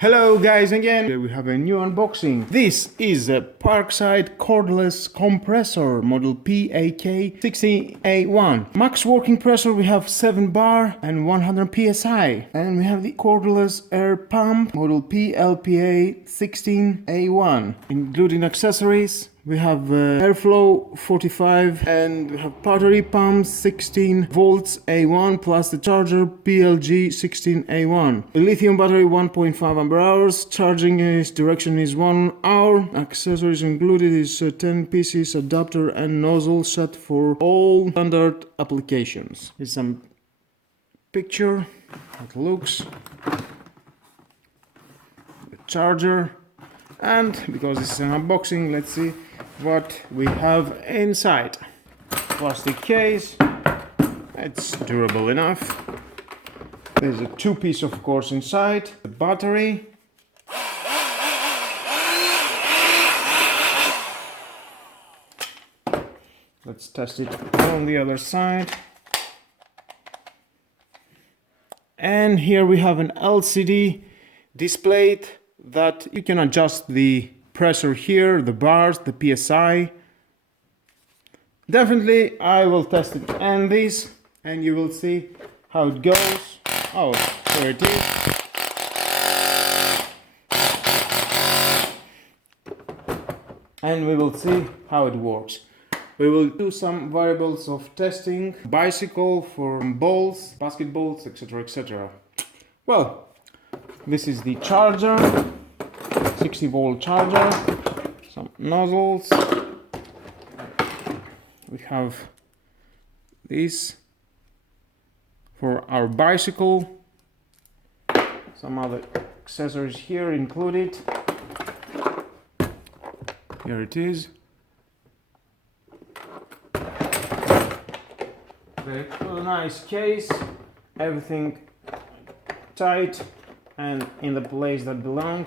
Hello guys, again we have a new unboxing. This is a Parkside Cordless Compressor model PAK60A1. Max working pressure we have 7 bar and 100 psi. And we have the cordless air pump model PLPA16A1. Including accessories, we have airflow 45 and we have battery pump 16 volts A1 plus the charger PLG16A1. The lithium battery 1.5 ampere hours. Charging direction is 1 hour. Accessories included is 10 pieces, adapter and nozzle set for all standard applications. Here's some picture, how it looks. The charger. And because this is an unboxing, let's see what we have inside. Plastic case, it's durable enough. There's a 2-piece of course inside, the battery. Let's test it on the other side. And here we have an LCD display that you can adjust the pressure here, the bars, the PSI. Definitely I will test it and this, and you will see how it goes. Oh, there it is. And we will see how it works. We will do some variables of testing, bicycle for balls, basketballs, etc, etc. Well, this is the charger, 60 volt charger, some nozzles. We have this for our bicycle, some other accessories here included. Here it is. Very cool, nice case, everything tight and in the place that belong.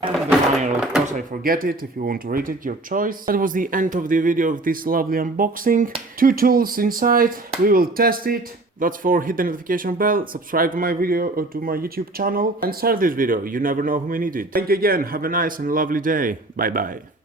And the manual, of course, I forget it. If you want to read it, your choice. That was the end of the video of this lovely unboxing. 2 tools inside. We will test it. That's for hit the notification bell, subscribe to my video or to my YouTube channel, and share this video. You never know who may need it. Thank you again. Have a nice and lovely day. Bye bye.